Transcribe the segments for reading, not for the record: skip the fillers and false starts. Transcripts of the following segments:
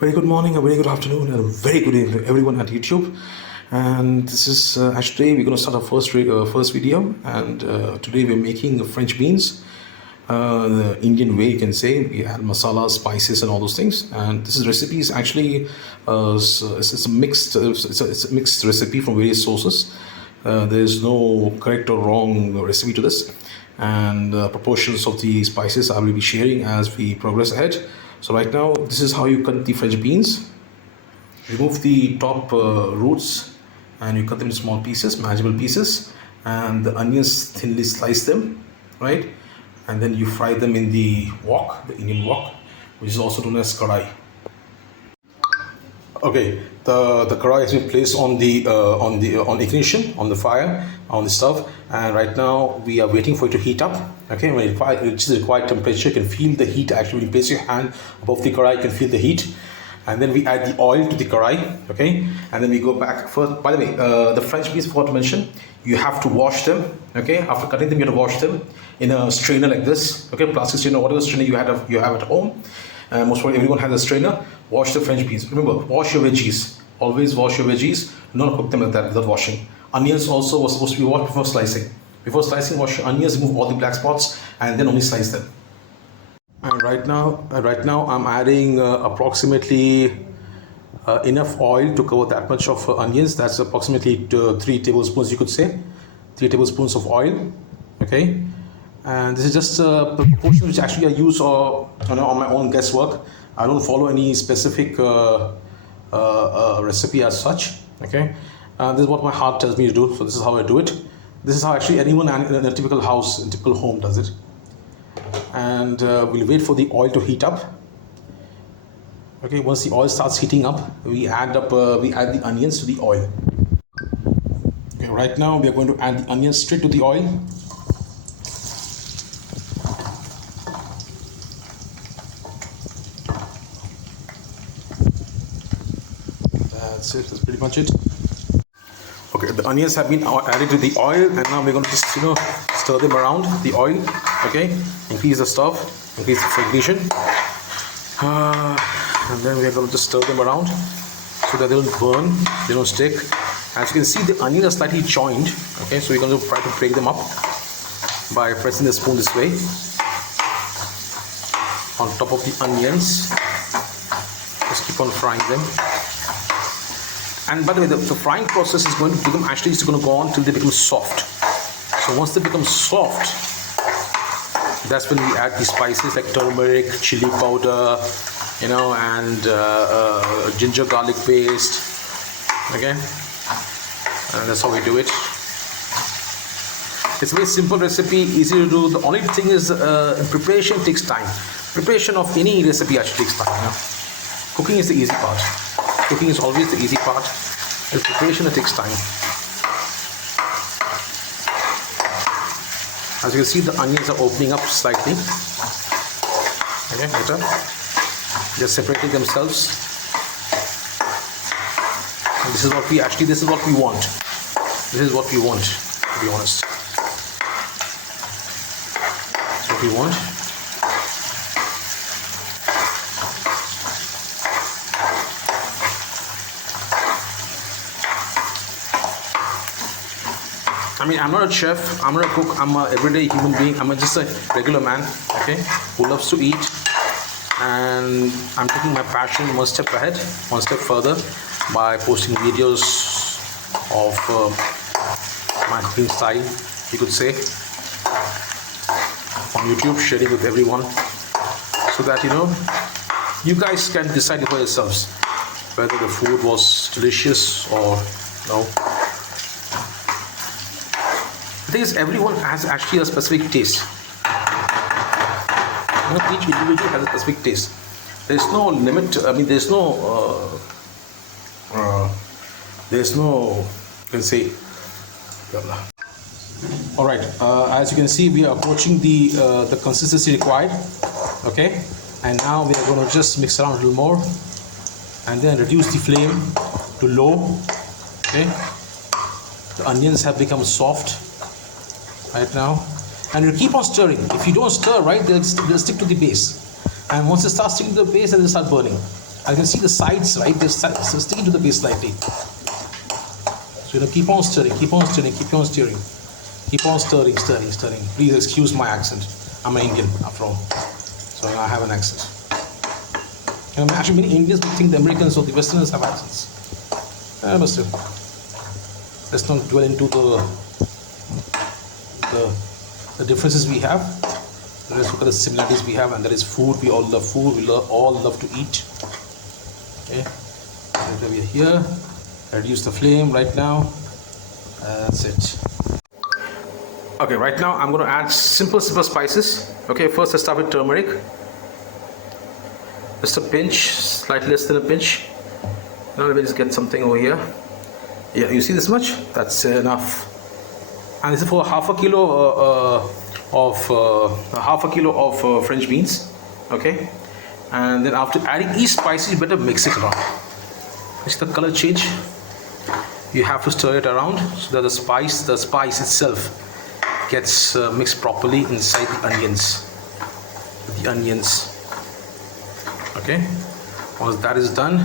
Very good morning, a very good afternoon, and a very good evening to everyone at YouTube. And this is actually we're going to start our first video. And today we're making French beans, the Indian way, you can say. We add masala, spices, and all those things. And this recipe is actually it's a mixed recipe from various sources. There is no correct or wrong recipe to this, and proportions of the spices I will be sharing as we progress ahead. So right now, this is how you cut the French beans. Remove the top roots and you cut them in small pieces, manageable pieces, and the onions thinly slice them, right? And then you fry them in the wok, the Indian wok, which is also known as kadai. Okay, the kadai has been placed on ignition, on the fire, on the stove, and right now we are waiting for it to heat up. Okay, when it reaches the required temperature, you can feel the heat. Actually, when you place your hand above the kadai, you can feel the heat. And then we add the oil to the kadai. Okay, and then we go back. First, by the way, the French beans, forgot to mention, you have to wash them. Okay, after cutting them, you have to wash them in a strainer like this. Okay, plastic strainer, whatever strainer you have at home. Most probably everyone has a strainer. Wash the French beans. Remember, wash your veggies. Always wash your veggies. Do not cook them like that without washing. Onions also was supposed to be washed before slicing. Before slicing, wash your onions, remove all the black spots, and then only slice them. And right now I'm adding approximately enough oil to cover that much of onions. That's approximately 3 tablespoons, you could say. 3 tablespoons of oil. Okay. And this is just a proportion which actually I use on my own guesswork. I don't follow any specific recipe as such. Okay, this is what my heart tells me to do, so this is how I do it. This is how actually anyone in a typical house, in a typical home does it. And we'll wait for the oil to heat up. Okay, once the oil starts heating up, we add the onions to the oil. Okay, right now we are going to add the onions straight to the oil. That's it. That's pretty much it. Okay, the onions have been added to the oil, and now we're going to just stir them around the oil. Okay, increase the stove, increase the ignition, and then we're going to just stir them around so that they don't burn, they don't stick. As you can see, the onions are slightly joined. Okay, so we're going to try to break them up by pressing the spoon this way on top of the onions. Just keep on frying them. And by the way, the frying process is going to go on till they become soft. So once they become soft, that's when we add the spices like turmeric, chili powder, and ginger garlic paste. Okay, and that's how we do it. It's a very simple recipe, easy to do. The only thing is preparation takes time. Preparation of any recipe actually takes time. Cooking is the easy part. Cooking is always the easy part. The preparation, it takes time. As you can see, the onions are opening up slightly. Okay, better. They're separating themselves. And this is what we want. This is what we want, to be honest. That's what we want. I mean, I'm not a chef, I'm not a cook, I'm an everyday human being, I'm just a regular man, okay, who loves to eat, and I'm taking my passion one step ahead, one step further, by posting videos of my cooking style, you could say, on YouTube, sharing with everyone, so that, you guys can decide for yourselves whether the food was delicious or no. The thing is, everyone has actually a specific taste. Each individual has a specific taste. There is no limit. I mean, there's no. You can say. All right. As you can see, we are approaching the consistency required. Okay. And now we are going to just mix around a little more, and then reduce the flame to low. Okay. The onions have become soft right now, and you keep on stirring. If you don't stir, right, they'll stick to the base, and once they start sticking to the base, then they start burning. I can see the sides, right? They're sticking to the base slightly. So keep on stirring, keep on stirring, keep on stirring, keep on stirring, stirring, stirring. Please excuse my accent. I'm an Indian after all, so I have an accent. Actually, many Indians would think the Americans or the Westerners have accents. But still, let's not dwell into the differences we have. Let's look at the similarities we have, and that is food. We all love food. We all love to eat. Okay, so we are here. Reduce the flame right now. That's it. Okay, right now I'm going to add simple spices. Okay, first let's start with turmeric. Just a pinch, slightly less than a pinch. Now let me just get something over here. Yeah, you see this much? That's enough. And this is for half a kilo of French beans. Okay, and then after adding each spice, you better mix it around. Watch the color change. You have to stir it around so that the spice itself gets mixed properly inside the onions. Okay, once that is done,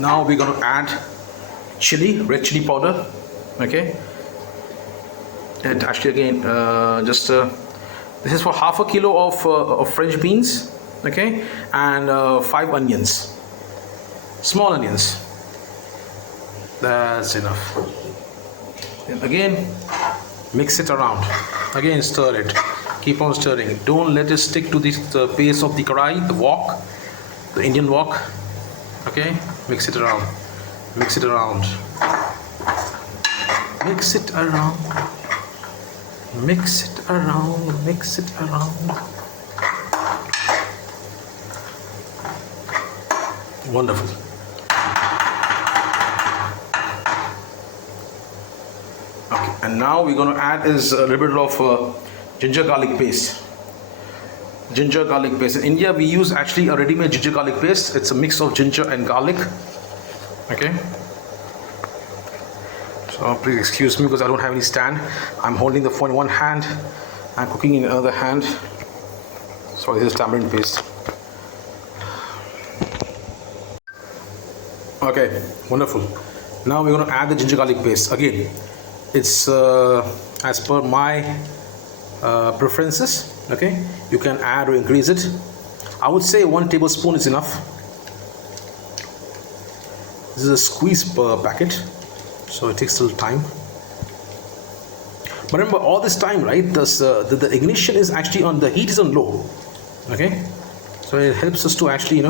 now we're going to add red chili powder. Okay, and actually again, this is for half a kilo of French beans. Okay, and 5 onions, small onions. That's enough. And again, mix it around. Again, stir it. Keep on stirring. Don't let it stick to the base of the karai, the wok, the Indian wok. Okay, mix it around. Mix it around. Mix it around. Mix it around. Mix it around. Wonderful. Okay, and now we're going to add is a little bit of ginger garlic paste. Ginger garlic paste. In India, we use actually a ready-made ginger garlic paste. It's a mix of ginger and garlic. Okay. So please excuse me because I don't have any stand. I'm holding the phone in one hand and cooking in another hand. So this is tamarind paste. Okay, wonderful. Now we're going to add the ginger garlic paste. Again, it's as per my preferences. Okay, you can add or increase it. I would say 1 tablespoon is enough. This is a squeeze packet, so it takes a little time. But remember, all this time, right, the ignition is actually on, the heat is on low. Okay, so it helps us to actually,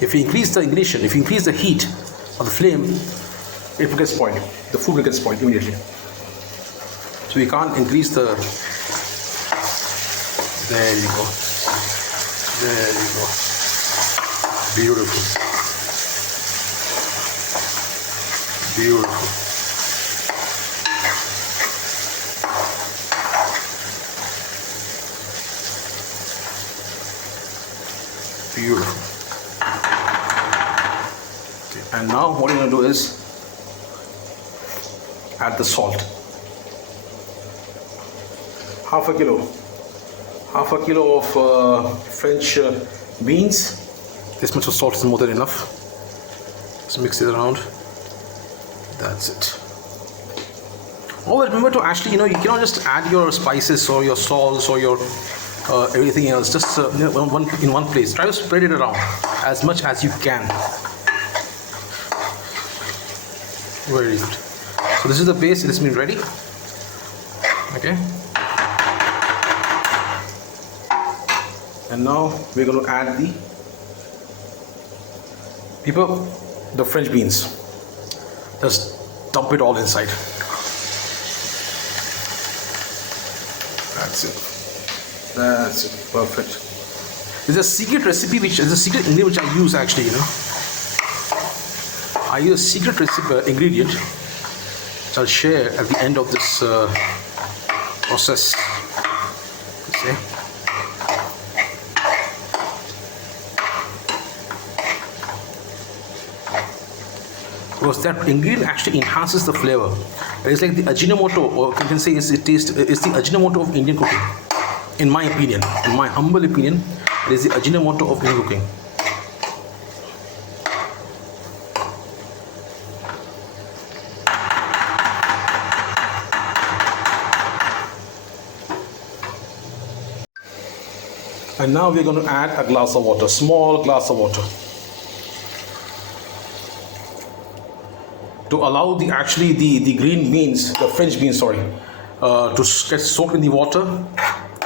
if you increase the ignition, if you increase the heat of the flame, it will get spoiled. The food will get spoiled immediately. So you can't increase the. There you go. There you go. Beautiful. Beautiful. Beautiful. Okay. And now what you're going to do is add the salt. Half a kilo of French beans. This much of salt is more than enough. Just mix it around. That's it. Always remember to actually, you cannot just add your spices or your salts or your everything else just in one place. Try to spread it around as much as you can. Very good. So this is the base. It has been ready. Okay. And now we're going to add the French beans. Just dump it all inside. That's it. That's it. Perfect. There's a secret recipe which is a secret ingredient which I use actually, I use a secret recipe ingredient which I'll share at the end of this process. You see? Because that ingredient actually enhances the flavor. It's like the Ajinomoto, or you can say it's the Ajinomoto of Indian cooking. in my opinion, in my humble opinion, it is the Ajinomoto of Indian cooking. And now we're going to add a glass of water, small glass of water, to allow the green beans, the French beans, sorry, to get soaked in the water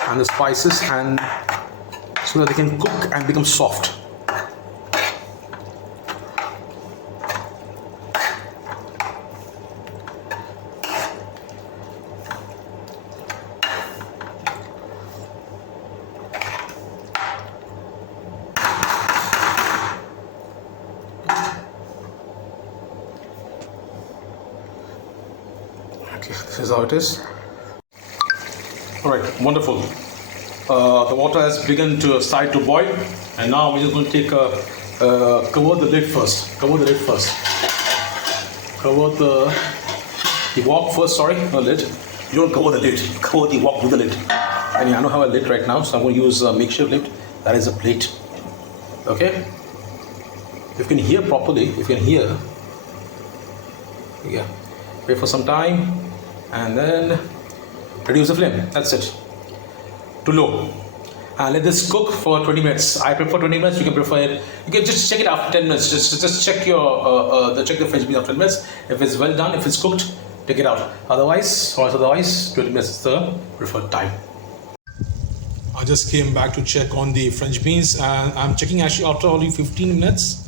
and the spices, and so that they can cook and become soft. Okay, this is how it is. All right, wonderful. The water has begun to start to boil, and now we're just going to take cover the lid first. Cover the lid first. Cover the wok first. Sorry, no lid. You don't cover the lid. Cover the wok with the lid. And I don't have a lid right now, so I'm going to use a makeshift lid. That is a plate. Okay. If you can hear properly, if you can hear, yeah. Wait for some time, and then reduce the flame. That's it. To low. And let this cook for 20 minutes. I prefer 20 minutes. You can prefer it. You can just check it after 10 minutes. Just check check the French beans after 10 minutes. If it's well done, if it's cooked, take it out. Otherwise, 20 minutes is the preferred time. I just came back to check on the French beans, and I'm checking actually after only 15 minutes.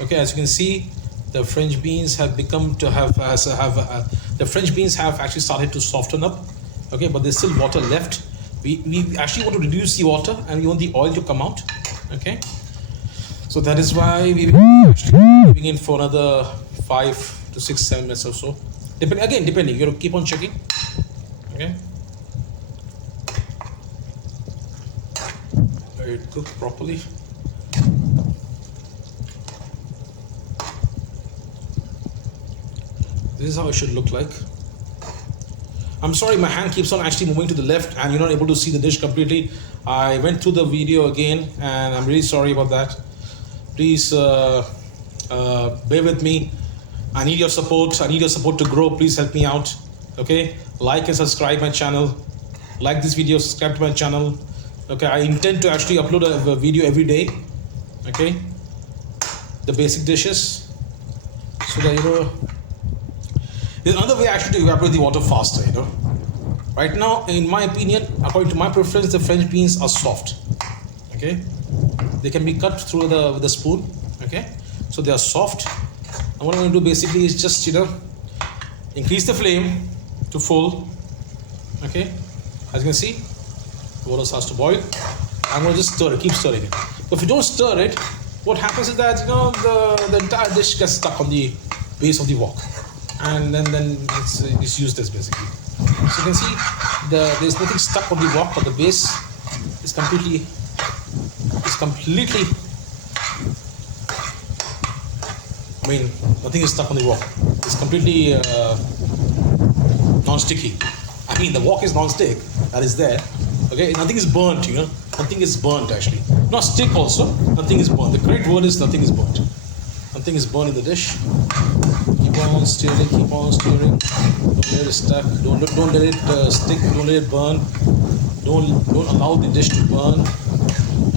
Okay, as you can see, the French beans have become to have the French beans have actually started to soften up. Okay, but there's still water left. We actually want to reduce the water, and we want the oil to come out. Okay, so that is why we will actually leaving in for another 5 to 6, 7 minutes or so. Depending, you have to keep on checking. Okay, let it cook properly. This is how it should look like. I'm sorry, my hand keeps on actually moving to the left and you're not able to see the dish completely. I went through the video again and I'm really sorry about that. Please bear with me. I need your support. I need your support to grow. Please help me out. Okay, like and subscribe my channel. Like this video, subscribe to my channel. Okay, I intend to actually upload a video every day. Okay, the basic dishes, so that there's another way actually to evaporate the water faster, Right now, in my opinion, according to my preference, the French beans are soft. Okay, they can be cut through with a spoon. Okay, so they are soft. And what I'm going to do basically is just increase the flame to full. Okay, as you can see, the water starts to boil. I'm going to just stir it, keep stirring it. But if you don't stir it, what happens is that the entire dish gets stuck on the base of the wok. And then it's useless basically. So you can see there's nothing stuck on the wok, but the base is completely I mean, nothing is stuck on the wok. It's completely non-sticky. I mean, the wok is non-stick, that is there. Okay, nothing is burnt, Nothing is burnt actually. Not stick also, nothing is burnt. The correct word is nothing is burnt. Nothing is burnt in the dish. Keep on stirring, keep on stirring. Don't let it stuck. Don't let it stick. Don't let it burn. Don't allow the dish to burn.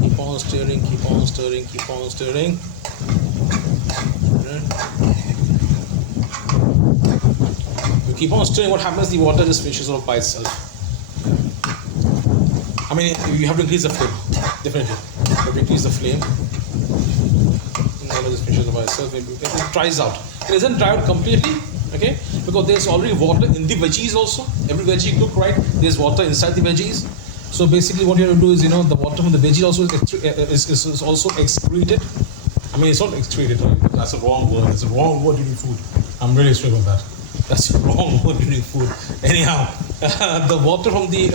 Keep on stirring, keep on stirring, keep on stirring. You keep on stirring. What happens? The water just finishes off by itself. I mean, you have to increase the flame. Definitely, you have to increase the flame. This finishes by itself. It dries out. It doesn't dry out completely, okay? Because there's already water in the veggies also. Every veggie you cook, right? There's water inside the veggies. So basically, what you have to do is, the water from the veggie also is also excreted. I mean, it's not excreted. Right? That's a wrong word. It's a wrong word during food. I'm really sorry about that. That's a wrong word during food. Anyhow, the water from the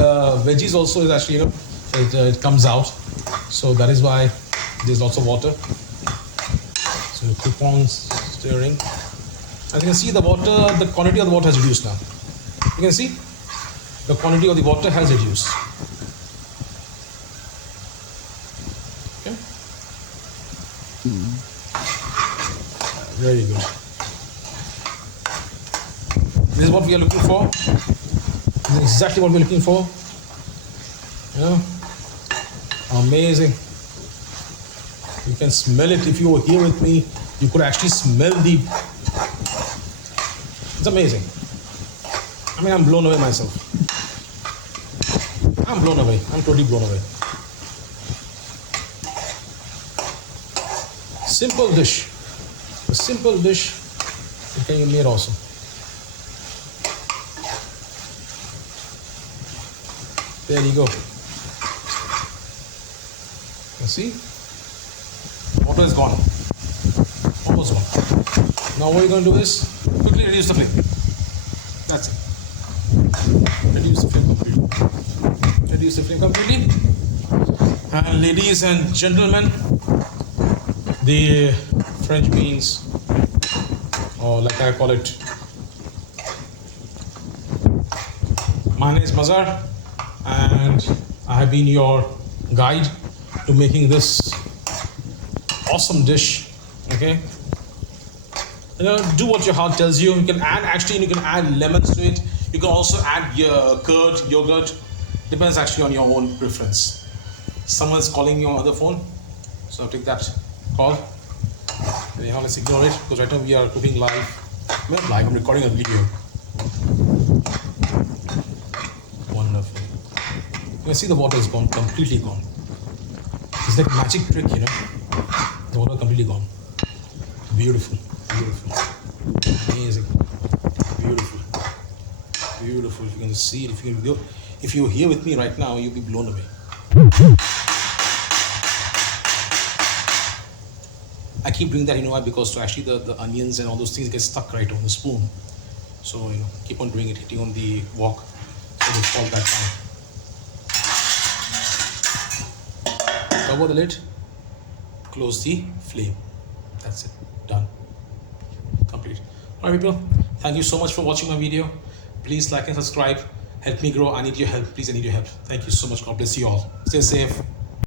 veggies also is actually, it comes out. So that is why there's lots of water. So keep on stirring. As you can see, the quantity of the water has reduced now. You can see the quantity of the water has reduced. Very good. This is what we are looking for. This is exactly what we're looking for. Yeah. Amazing. You can smell it. If you were here with me, you could actually smell the. It's amazing. I mean, I'm blown away myself. I'm blown away. I'm totally blown away. Simple dish. A simple dish. It can be made awesome. There you go. You see? Water is gone. Almost gone. Now what you're going to do is quickly reduce the flame. That's it. Reduce the flame completely. Reduce the flame completely. And ladies and gentlemen, the French beans, or like I call it, my name is Mazhar, and I have been your guide to making this awesome dish. Okay, do what your heart tells you. You can add lemons to it. You can also add curd, yogurt. Depends actually on your own preference. Someone's calling me on other phone, so I'll take that call. Anyhow, let's ignore it because right now we are cooking live. Not live, I'm recording a video. Wonderful. You can see the water is gone, completely gone. It's like a magic trick, you know. The water completely gone. Beautiful, beautiful, amazing, beautiful, beautiful. If you can see it, if you're here with me right now, you'll be blown away. I keep doing that, you know why? Because actually the onions and all those things get stuck right on the spoon. So, keep on doing it, hitting on the wok, so they fall back down. Cover the lid, close the flame. That's it, done, complete. Alright people, thank you so much for watching my video. Please like and subscribe, help me grow. I need your help, please, I need your help. Thank you so much, God bless you all. Stay safe.